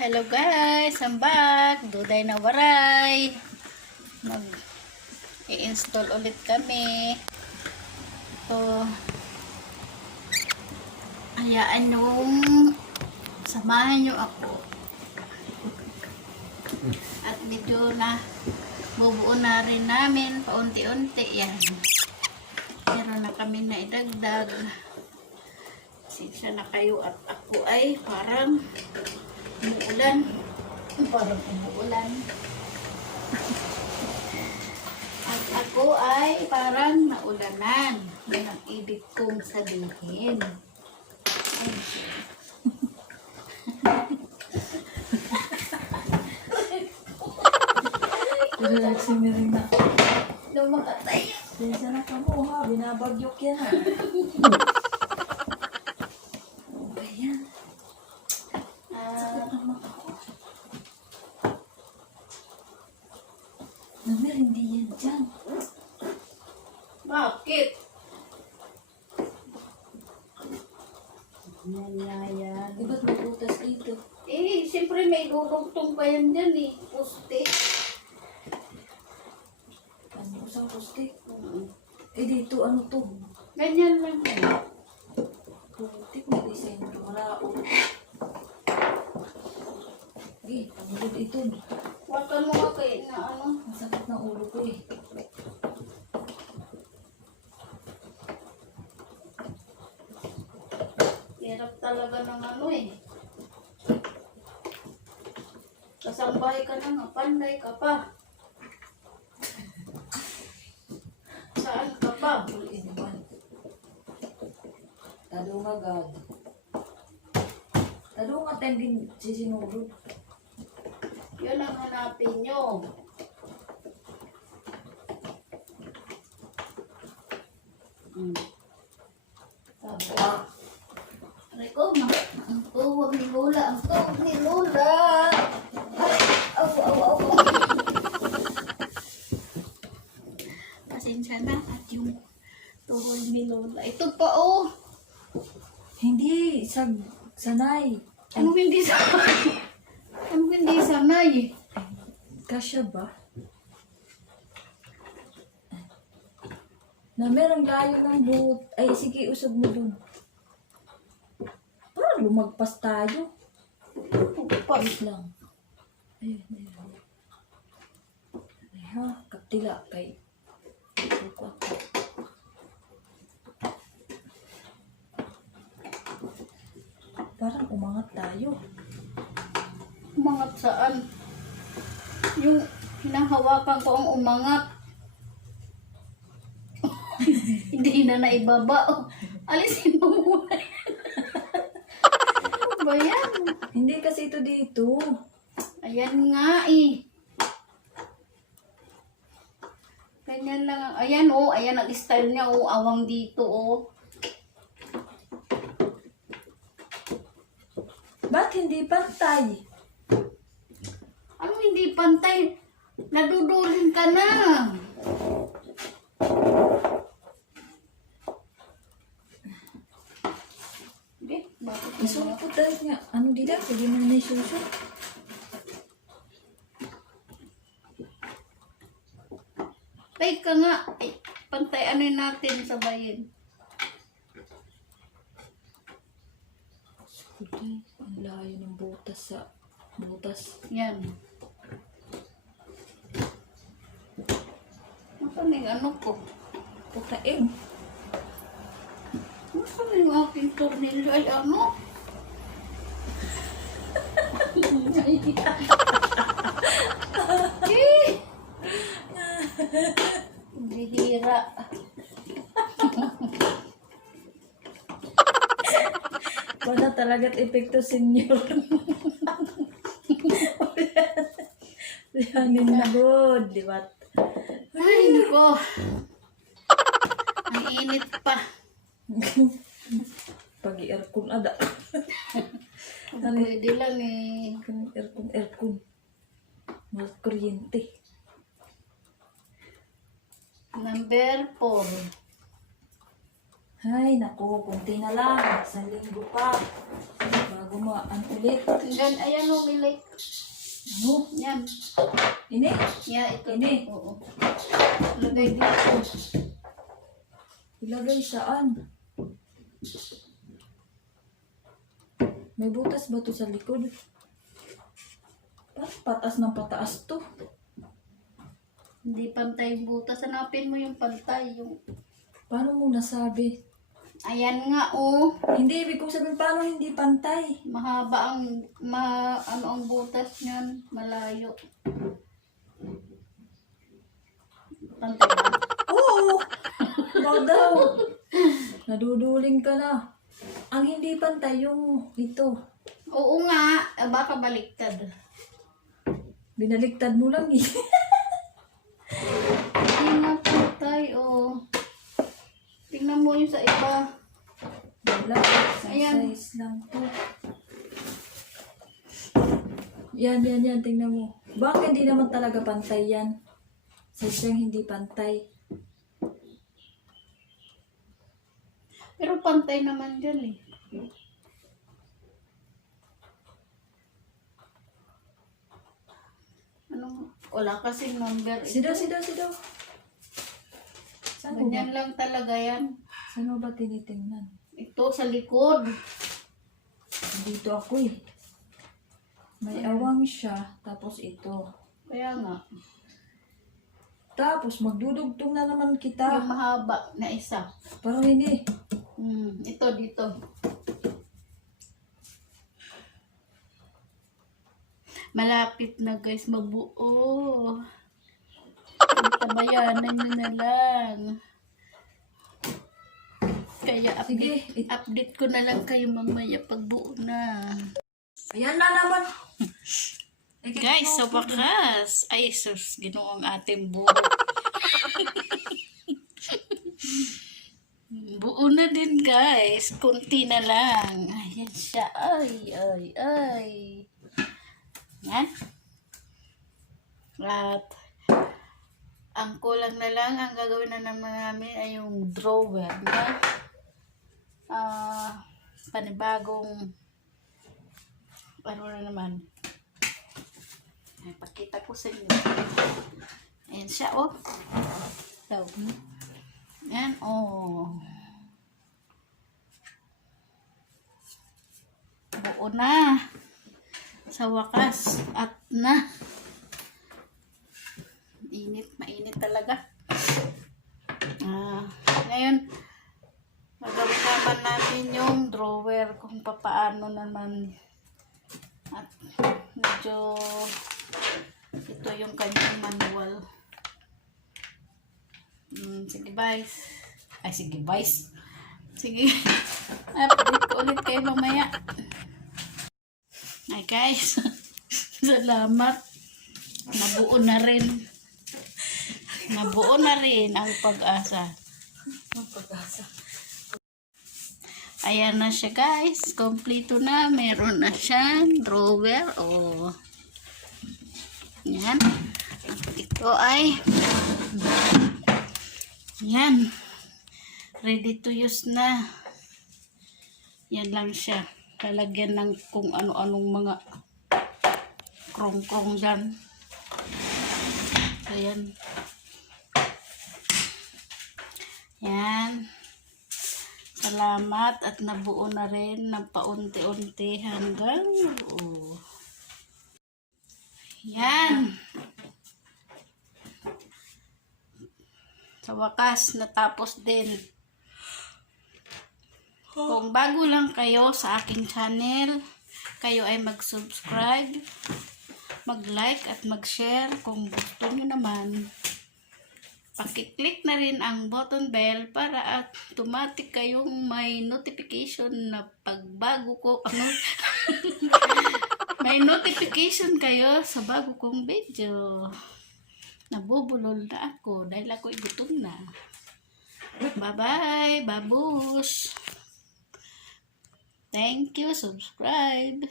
Hello guys, I'm back. Duday na waray. I-install ulit kami. So, hayaan yung samahan nyo ako. At medyo na bubuo na rin namin paunti-unti yan. Meron na kami na idagdag. Sinsya na kayo at ako ay parang umuulan. At ako ay parang naulanan. Yan ang ibig kong sabihin. Relaxing na rin na. Lumakatay. Sensya na ka mo ha, binabagyok yan ha. Ayan. Sakit naman ako. Namir, hindi yan dyan. Bakit? Yan na yan. Eh, ba't may butas dito? Eh, siyempre may dudugtong pa yan dyan eh. Puste. Ano, isang poste? Eh, dito, ano to? Ganyan lang. Putik, may design na malao. Eh, pamulod ito. Wakan mo ka kayo na ano. Masakit na ulo ko eh. Hirap talaga ng ano eh. Kasambay ka na nga, panday ka pa. Saan ka pa? All in one. Tadong agad. Tadong attending sisinulog. Yun ang hanapin nyo. Sabi. Rico, ang tuhod ni Lola. Ang tuhod ni Lola. Ay, aw. Pasensya na at yung tuhod ni Lola. Ito pa oh. Hindi, sanay. Ano hindi sanay? Ano hindi sanay? Kasya ba? Na merong layo ng buhot. Ay, sige, usog mo dun. Parang lumagpas tayo. Wait lang. Ayun. Ay ha, kaptila kay. Suko ako. Parang umangat tayo. Umangat saan? Yung hinahawakan ko ang umangat. Hindi na naibaba. Alisin mo muna. Ano ba yan? Hindi kasi ito dito. Ayan nga eh. Ganyan lang. Ayan oh. Ayan ang style niya oh. Awang dito oh. Ba't hindi pantay? Ano hindi pantay? Nadudulin ka na. Bakit Isumpot dahil nga. Ano dito? Pwede mo na isusot. Ay ka nga. Ay, pantay ano natin sabayin. Kuday, ang layo ng butas sa butas. Yan. Nasaan yung ano ko? Putaing. Nasaan yung aking tornilyo? Ay ano? Eh! Bihira. Wala talaga't epekto, senyor. Yanin na good, di ba? Ay, nako. Ang init pa. Pag-i-aircon ada. Pwede lang eh. Aircon. Mahal kuryente. Number 4. Ay, naku, kunti na lang. 1 linggo pa. Bago tamaan ulit. Yan, ayan o, milik. Ano? Yan. Ini? Yeah, ito. Ini? Oo. Lagay dito. Ilagay saan? May butas ba to sa likod? Parang patas ng pataas to. Hindi pantay yung butas. Hanapin mo yung pantay. Yung... Paano mo nasabi? Ayan nga, oh. Hindi, ibig kong sabihin, paano hindi pantay? Mahaba ang, ano ang butas niyan. Malayo. Pantay ba? Oo! Ikaw daw. Naduduling ka na. Ang hindi pantay yung ito. Oo nga. Baka baliktad. Binaliktad mo lang eh. Hindi nga pantay, oh. Tingnan mo yung sa iba. Wala. Ayan. Size lang to. Yan. Tingnan mo. Bakit hindi naman talaga pantay yan? Size lang hindi pantay. Pero pantay naman dyan eh. Ano? Wala kasing number. Sidaw. Saan mo ba? Ganyan lang talaga yan. Saan mo ba tinitingnan? Ito sa likod. Dito ako eh. May awang siya, tapos ito. Kaya nga. Tapos magdudugtong na naman kita. Yung mahaba na isa. Parang hindi. Ito dito. Malapit na guys, mabuo. Tabayanan nyo na lang. Kaya Sige, update ko na lang kayo mamaya pag buo na. Ayan na naman. Guys, sa wakas, ay sus, ginoong ating buo. Buo na din guys, kunti na lang. Ayan siya, ay. Yan. At ang kulang na lang, ang gagawin na naman namin ay yung drawer na panibagong ano na naman. Ay, pakita ko sa inyo. Ayan siya, oh. So, yan, oh. Buo na. Sa wakas. At na. Mainit talaga. Ngayon, magawin naman natin yung drawer kung papaano naman. At medyo ito yung kanyang manual. Sige guys. Ay sige guys. Sige. Update ko ulit kayo mamaya. Ay guys. Salamat. Nabuo na rin. Nabuo na rin ang pag-asa. Ayan na siya guys. Kompleto na. Meron na siyang drawer. Oh. Yan. Ito ay yan. Ready to use na. Yan lang siya. Lalagyan ng kung ano-anong mga krong-krong dyan. Ayan. Yan. Salamat at nabuo na rin ng paunti-unti hanggang buo. Yan. Sa wakas, natapos din. Kung bago lang kayo sa aking channel, kayo ay mag-subscribe, mag-like at mag-share. Kung gusto nyo naman, pakiclick na rin ang button bell para automatic kayong may notification na pagbago ko, may notification kayo sa bago kong video. Nabubulol na ako dahil ako'y gutom na. Bye-bye, babush! Thank you, subscribe!